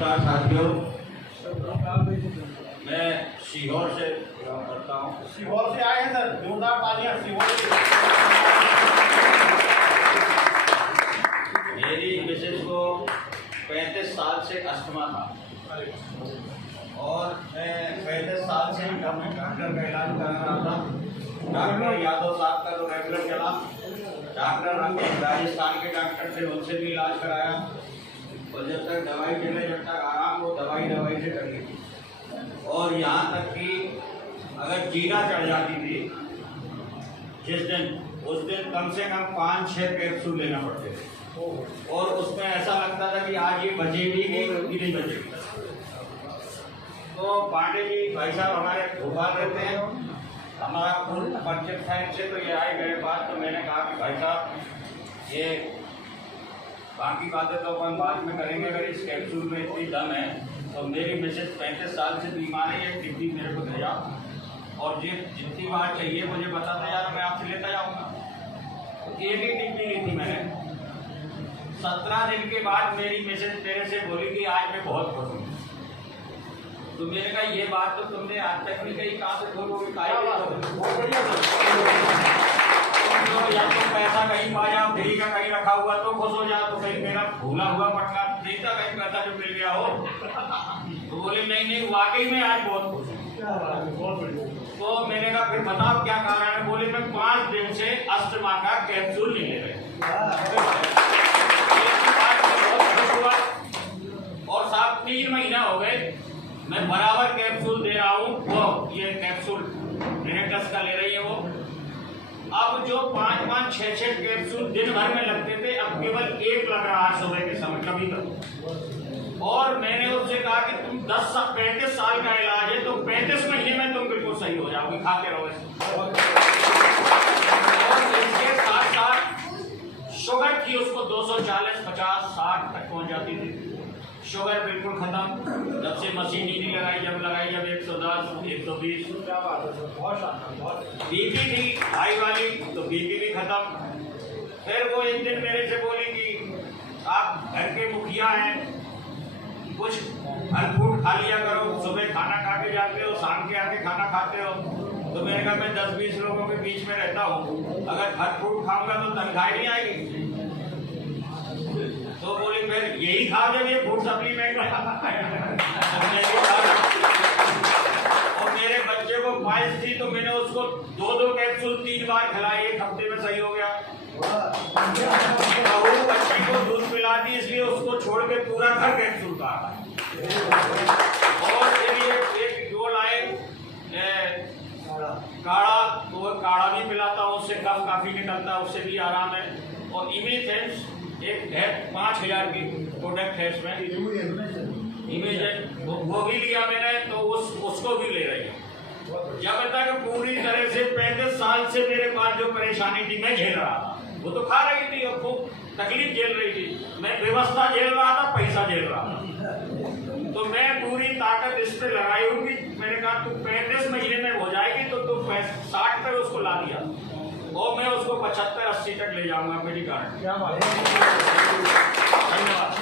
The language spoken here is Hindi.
नमस्कार साथियों, मैं सीहोर से बिलोंग करता हूँ। सीहोर से आए हैं सर, जोरदार तालियां सीहोर से। मेरी मिसेज को 35 साल से अस्थमा था और मैं 35 साल से डॉक्टर का इलाज करा रहा था। डॉक्टर यादव साहब का तो रेगुलर चला, डॉक्टर राजस्थान के डॉक्टर थे, उनसे भी इलाज कराया और जब तक दवाई चले, जब तक आराम हो, दवाई से कर ली थी। और यहाँ तक कि अगर जीरा चढ़ जाती थी जिस दिन, उस दिन कम से कम 5-6 कैप्सूल लेना पड़ते थे और उसमें ऐसा लगता था कि आज ये बचेगी कि नहीं बचेगी। तो पांडे जी भाई साहब हमारे भोपाल रहते हैं, हमारा पूर्ण परिचित था इनसे, तो ये आए गए बात, तो मैंने कहा कि भाई साहब ये बाकी बातें तो अपन बाद में करेंगे, अगर इस कैप्सूल में इतनी दम है तो मेरी मिसेज 35 साल से बीमार है, ये टिड्डी मेरे को दे जाओ और ये जितनी बार चाहिए मुझे बताता यार, मैं आपसे लेता जाऊँगा। तो एक ही टिड्डी ली थी मैंने। 17 दिन के बाद मेरी मिसेज मेरे से बोली कि आज मैं बहुत खुश हूँ। तो मैंने कहा ये बात तो तुमने आज तक नहीं कही, कहाँ से बोलोगे? या तो पैसा कहीं पा जाओ, फ्री का कहीं रखा हुआ तो खुश हो जाओ, तो कहीं मेरा भूला हुआ पटना देता कहीं पैसा जो मिल गया हो। तो बोले नहीं वाकई में आज बहुत खुश हूँ। तो मैंने कहा फिर बताओ क्या कारण है? बोले मैं 5 दिन से अस्थमा का कैप्सूल नहीं ले रहे और साहब 3 महीना हो गए मैं बराबर कैप्सूल दे रहा हूँ। वो ये कैप्सूल रिनेटस का ले रही है वो। अब जो 5-5, 6-6 कैप्सूल दिन भर में लगते थे, अब केवल 1 लग रहा है सुबह के समय कभी तक। और मैंने उससे कहा कि तुम 35 साल का इलाज है तो 35 महीने में तुम बिल्कुल सही हो जाओगे, खाते रहो इसे। और इसके साथ साथ शुगर थी, उसको 240, 50, 60 तक पहुंच जाती थी। शुगर बिल्कुल खत्म, जब से मशीन ही नहीं लगाई, जब 110, 120। बीपी थी हाई वाली, तो बीपी भी खत्म। फिर वो एक दिन मेरे से बोली कि आप घर के मुखिया हैं, कुछ फल फ्रूट खा लिया करो, सुबह खाना खा के जाते हो, शाम के आके खाना खाते हो। तो मैंने कहा मैं 10-20 लोगों के बीच में रहता हूँ, अगर फल फ्रूट खाऊंगा तो तनख्वाह नहीं आएगी। तो बोली फिर यही खाओ जब ये फूड सप्लीमेंट और मेरे बच्चे को फाइल्स थी तो मैंने उसको 2-2 कैप्सूल 3 बार खिलाए, 1 हफ्ते में सही हो गया। वो बच्ची को दूध पिला दी, इसलिए उसको छोड़ के पूरा घर कैप्सूल का। और फिर ये एक 2 लाए काढ़ा, तो वो काढ़ा भी पिलाता हूँ, उससे कफ काफी निकलता है, उससे भी आराम है। और इमिथेंस एक है 5000 की प्रोडक्ट है इसमें, इमेजन वो भी लिया मैंने, तो उसको भी ले रही हूँ। जब तक पूरी तरह से 35 साल से मेरे पास जो परेशानी थी मैं झेल रहा था, वो तो खा रही थी और खूब तकलीफ झेल रही थी, मैं व्यवस्था झेल रहा था, पैसा झेल रहा था। तो मैं पूरी ताकत इस पे लगाई हूँ कि मैंने कहा तू 35 महीने में हो जाएगी, तो तू 60 पे उसको ला दिया और मैं उसको 75-80 तक ले जाऊंगा मेरी गारंटी। धन्यवाद।